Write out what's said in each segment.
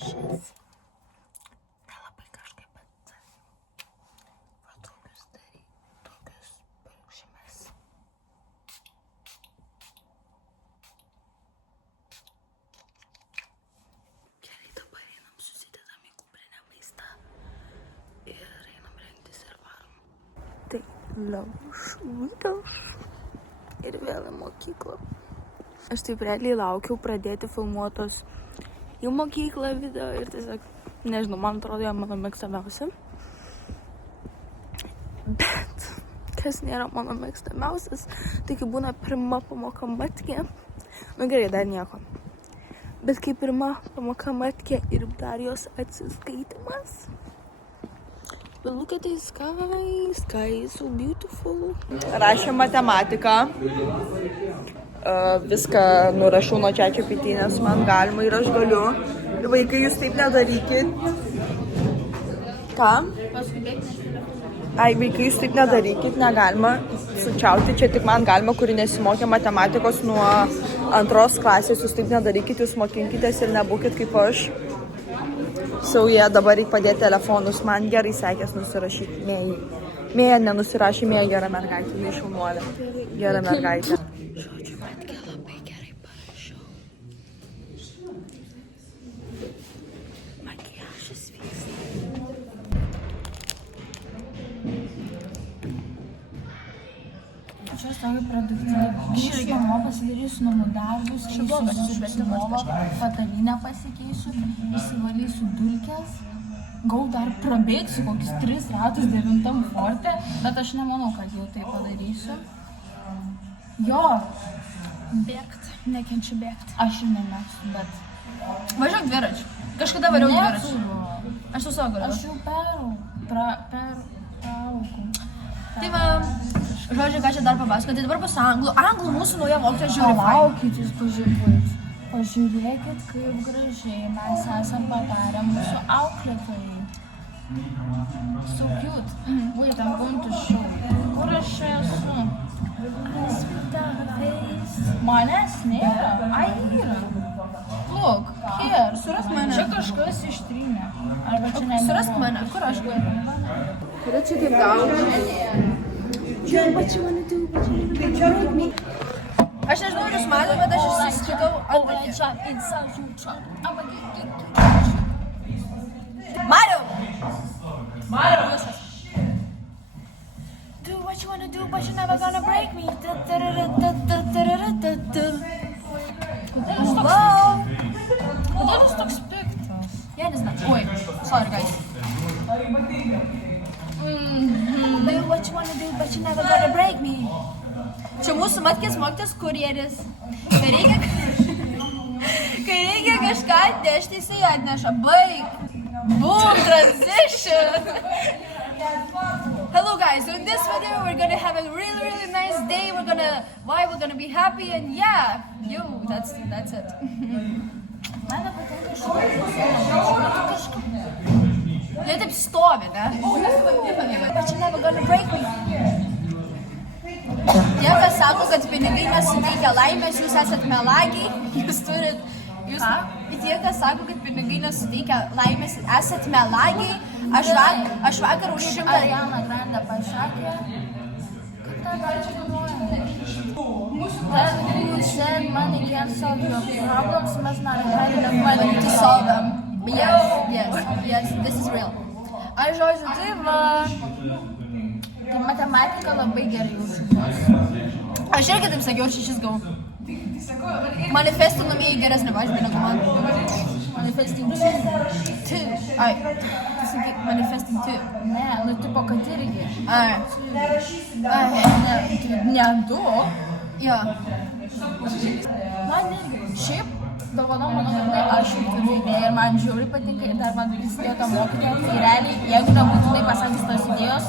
šis nelabai kažkaip va tokius purkšimes. Gerai, dabar einam, susidedam į kuprinę maistą ir einam rengtis ir varom. Tai labas rytas ir vėl į mokyklą. Aš taip realiai laukiau pradėti filmuotos į mokyklą video ir tiesiog, nežinau, man atrodo, jie mano mėgstamiausia. Bet kas nėra mano mėgstamiausias, tai kai būna pirma pamoka matkė, nu gerai, dar nieko. Bet kai pirma pamoka matkė ir dar jos atsiskaitimas. But look at the sky, sky is so beautiful. Rašė matematiką. Viską nurašau nuo ChatGPT, nes man galima ir aš galiu. Ir vaikai, jūs taip nedarykit. Ką? Ai, vaikai, jūs taip nedarykit, negalima sučiauti. Čia tik man galima, kuri nesimokė matematikos nuo 2 klasės. Jūs taip nedarykit, jūs mokinkitės ir nebūkit kaip aš. Sauja, dabar reikia padėti telefonus. Man gerai sekės nusirašyti. Mėja nenusirašė, Mėja gera mergaitė, neišaunuolė. Gera mergaitė. Žodžiu, matke labai gerai parašiau. Makiažas vyksta. Aš tokia produktyvi. Grįšiu namo, pasidarysiu namų darbus, išsiusiu lovą, patalynę pasikeisiu, išsivalysiu dulkes. Gal dar prabėgsiu kokius 3 ratus 9 forte, bet aš nemanau, kad jau tai padarysiu. Jo. Bėgt, nekenčiu bėgt. Aš ir nemėgstu, bet... Važiuok dviračiu. Kažkada variau dviračiu. Aš su savo galiu. Aš jau peraugu. Tai va, žodžiu, ką čia dar papasakoti. Tai dabar bus anglų. Anglų mūsų nauja mokytoja žiūri. Palaukit, jūs pažiūrėkit, kaip gražiai mes esam padarę mūsų auklėtojai. So cute. Wait, I'm going to show you. Kur aš esu? Manęs nėra. Ai, yra. Look, here. Surask mane. Čia kažkas ištrynė. Arba čia ne. Surask mane. Kur aš galiu? Kada čia taip gaunu? Aš nežinau, ar jūs matėte, bet aš išsiskaitau atbalį. Mariau! Mariau! Do what you wanna do, but you're never gonna break me. Kodėl jūs toks piktas? Я не знаю. Ой, sorry guys. Do what you wanna do, but you're never gonna break me. Čia mūsų matkės mokytas kurjeris. Kai reikia kažką atnešti, jisai atneša. Baig. Boom, transition. Hello guys, so in this video we're gonna have a really nice day. We're gonna be happy and yeah, that's it. Man nepatinka šitą. Jie taip stovi, ne? But you're never gonna break me. Tie, kas sako, kad pinigai nesuteikia laimės, jūs esat melagiai, tie, kas sako, kad pinigai nesuteikia laimės, esat melagiai, aš vakar už 100... Ariana Grande pasakė, kaip tą daryti galvoja. That you said money can't solve your problems, mes not having enough money to solve them. Yes, this is real. Aš žodžiu, tai va... Tai matematika labai gerai jaučiu. Aš irgi taip sakiau, 6 gavau. Manifestų numėjai geresnį pažymį negu man. Manifesting 2. Ai, tu sakai manifesting 2. Ne, nu tipo, kad irgi. Ai. Ne 2. Jo. Man irgi. Šiaip, dovana mano, kad aš jau turiu idėją ir man žiauriai patinka ir dar man prisidėjo tą mokytoją. Tai realiai, jeigu nebūtinai pasakys tos idėjos,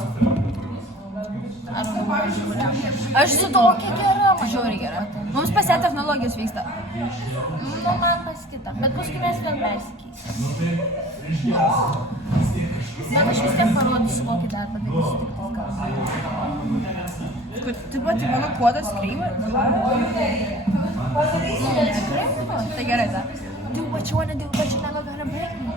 aš su tokia gera, žiauriai gera. Mums pas ją technologijos vyksta. Nu, man pas kitą, bet paskui mes vėl persikeisim. Bet aš vis tiek parodysiu, kokį darbą darysiu tik tas gal. Taip pat, mano kodas kreivas. Tai gerai, da. Do what What you wanna do, but you're never gonna break me.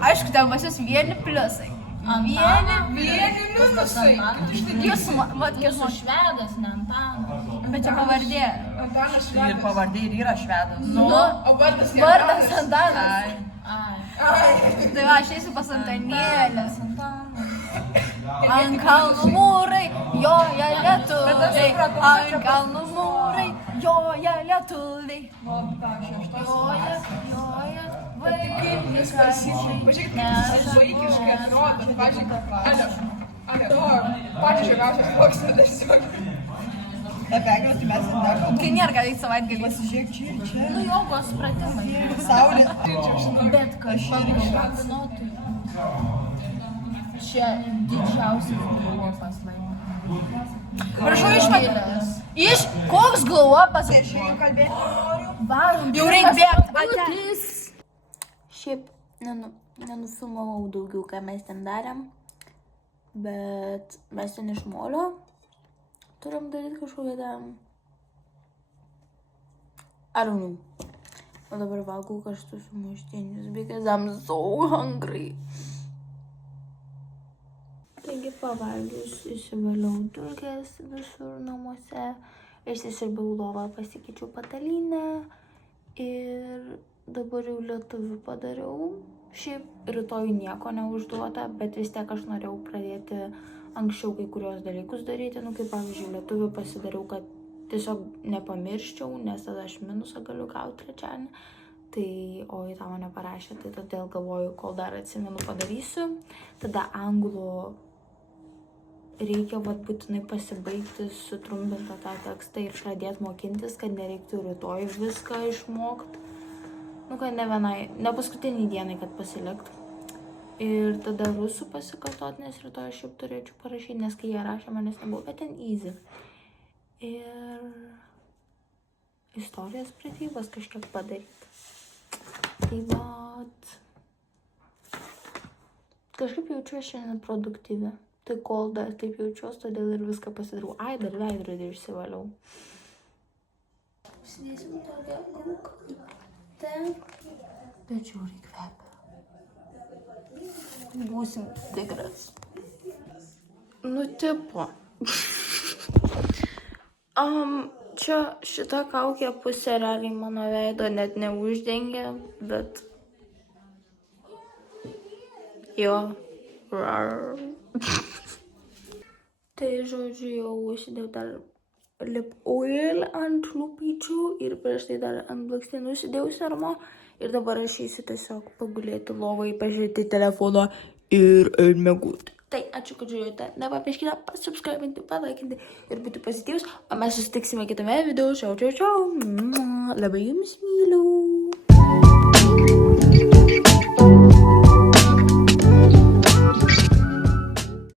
Aišku, ten pas jūs vieni pliusai. Vieni minusai. Jūs su švedas, ne Antanas. Bet čia pavardė. Ir pavardė ir yra švedas. Vardas Antanas. Tai va, aš eisiu pas Antanėlės. Ant kalnų mūrai, joja lietuviai. Ant kalnų mūrai, joja lietuviai. Joja, vaikinis pasižiūrė. Pažiūrėkit, kaip jis vaikiškai atrodo. Pažiūrėkit, pačios žiūriausios plokštės tiesiog. Epegiau, tai mes nekalbam. Kai nėra ką veikti savaitgalį. Pasižiūrėk čia ir čia. Nu, jogos pratimai. Saulė. Bet kažkaip kombinotų. Čia didžiausias glopas laimė. Prašau išmėgęs. Koks glopas? Aš jau kalbėti noriu. Varom. Jau reik bėgt. Šiaip nenufilmavau daugiau, ką mes ten darėm, bet mes ten iš molio turim daryti kažkokią ten... I don't know. O dabar valgau karštus sumuštinius, because I'm so hungry. Taigi pavalgius įsivaliau dulkes visur namuose, išsisirbau lovą, pasikeičiau patalynę ir dabar jau lietuvių padariau. Šiaip rytoj nieko neužduota, bet vis tiek aš norėjau pradėti anksčiau kai kurios dalykus daryti. Nu, kaip pavyzdžiui, lietuvių pasidariau, kad tiesiog nepamirščiau, nes tada aš minusą galiu gauti trečiadienį. Tai, o į tą mane parašė, tai todėl galvoju, kol dar atsimenu padarysiu. Tada anglų reikia būtinai pasibaigti, sutrumpintą tą tekstą ir pradėti mokintis, kad nereiktų rytoj viską išmokti. Nu, kad ne paskutinį dienai, kad pasilikt. Ir tada rusų pasikartot, nes rytoj aš šiaip turėčiau parašyti, nes kai jie rašė, manęs nebuvo, bet ten easy. Ir istorijos pratybas kažkiek padaryti. Tai vat. Kažkaip jaučiu šiandien produktyvi. Tai kol dar taip jaučiuos, todėl ir viską pasidariau. Ai, dar veidrodį išsivaliau. Užsidėsim tokią kaukutę. Bet žiūri kvepia. Būsim tikras. Nu, tipo. Čia šita kaukė pusė realiai mano veido net neuždengia, bet... Jo. Tai žodžiu, jau užsidėjau dar lip oil ant lūpyčių ir prieš tai dar ant blakstienų užsidėjau serumo. Ir dabar aš eisiu tiesiog pagulėti lovai, pažiūrėti telefoną ir miegoti. Tai ačiū, kad žiūrėjote. Nepamirškite pasubscribinti, palaikinti ir būti pozityvus. O mes susitiksime kitame video. Čiau, čiau, čiau. Labai jums myliu.